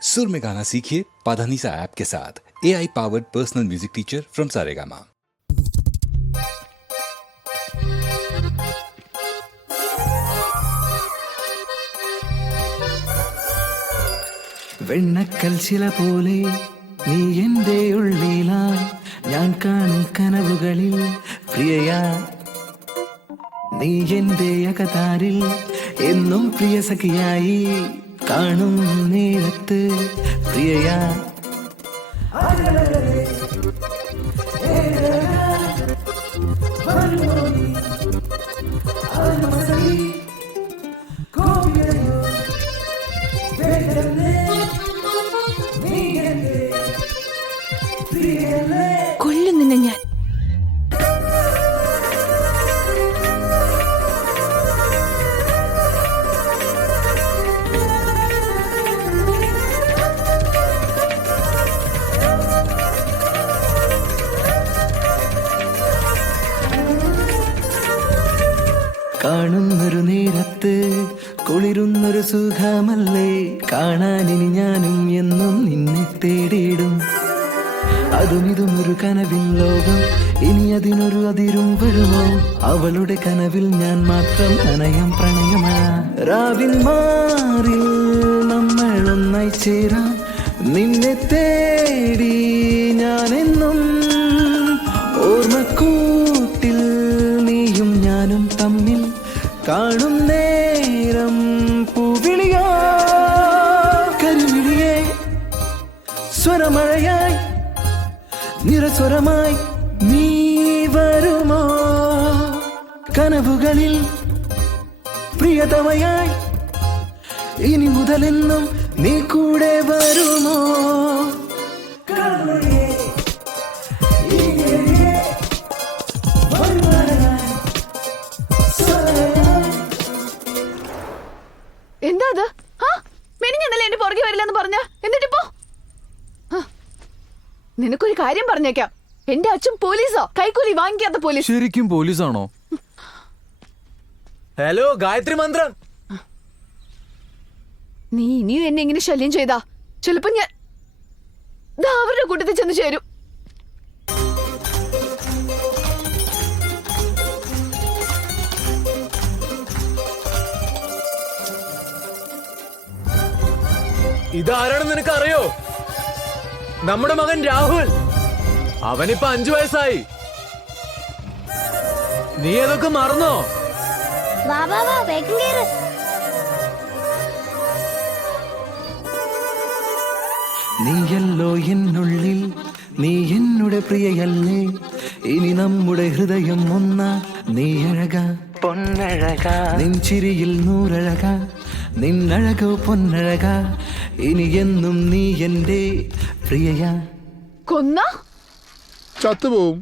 सुर में गाना सीखिए पाधानीसा ऐप के साथ। AI powered personal music teacher from Saregama. വെണ്ണക്കൽ ചില പോലെ നീ എൻ്റെ ഉള്ളിലായി ഞാൻ കാണും കനവുകളിൽ പ്രിയയാ നീ എൻ്റെ അകതാരിൽ എന്നും പ്രിയ സഖിയായി കാണും നേരത്ത് പ്രിയയാ കൊല്ലും നിന്നെ ഞാൻ. കാണുന്നൊരു നേരത്ത് കുളിരുന്നൊരു സുഖമല്ലേ കാണാനിനി ഞാനും എന്നും നിന്നെ തേടിയിടും അതും ഇതും ഒരു കനവിൻ ലോകം ഇനി അതിനൊരു അതിരും വരുമോ അവളുടെ കനവിൽ ഞാൻ മാത്രം അനയം പ്രണയമാ രാവിൻ മാറിൽ നമ്മൾ ഒന്നായി ചേരാം നിന്നെ തേടി ഞാനെന്നും ഓർമ്മക്കൂട്ടിൽ നീയും ഞാനും തമ്മിൽ കാണും നേരം പൂവിളിയോ കരിമിഴിയേ സ്വരമഴയായി നിറസ്വരമായി നീ വരുമോ കനവുകളിൽ പ്രിയതമയായി ഇനി മുതലെന്നും നീ കൂടെ വരുമോ എന്താ അത്? മെനിഞ്ഞല്ലേ എന്റെ പുറകെ വരില്ലെന്ന് പറഞ്ഞ എന്നിട്ടിപ്പോ നിനക്കൊരു കാര്യം പറഞ്ഞേക്കാം. എന്റെ അച്ഛൻ പോലീസോ, കൈക്കൂലി വാങ്ങിക്കാത്ത പോലീസ്. ശരിക്കും പോലീസാണോ? ഹലോ ഗായത്രി മന്ത്രം. നീ ഇനിയും എന്നെ ഇങ്ങനെ ശല്യം ചെയ്താ ചിലപ്പോ ഞാൻ അവരുടെ കൂട്ടത്തിൽ ചെന്ന് ചേരും. ഇതാരാണെന്ന് നിനക്ക് അറിയോ? നമ്മുടെ മകൻ രാഹുൽ. അവനിപ്പോ 5 വയസ്സായി. നീ അതൊക്കെ മറന്നോ? നീയല്ലോ എന്നുള്ളിൽ നീ എന്നുടെ പ്രിയയല്ലേ ഇനി നമ്മുടെ ഹൃദയം ഒന്നാ നീ അഴക പൊന്നഴക നിൻചിരിയിൽ നൂറഴക നിന്നഴകോ പൊന്നഴക ഇനി എന്നും നീ എന്റെ പ്രിയയാ. കൊന്ന ചത്തുപോവും.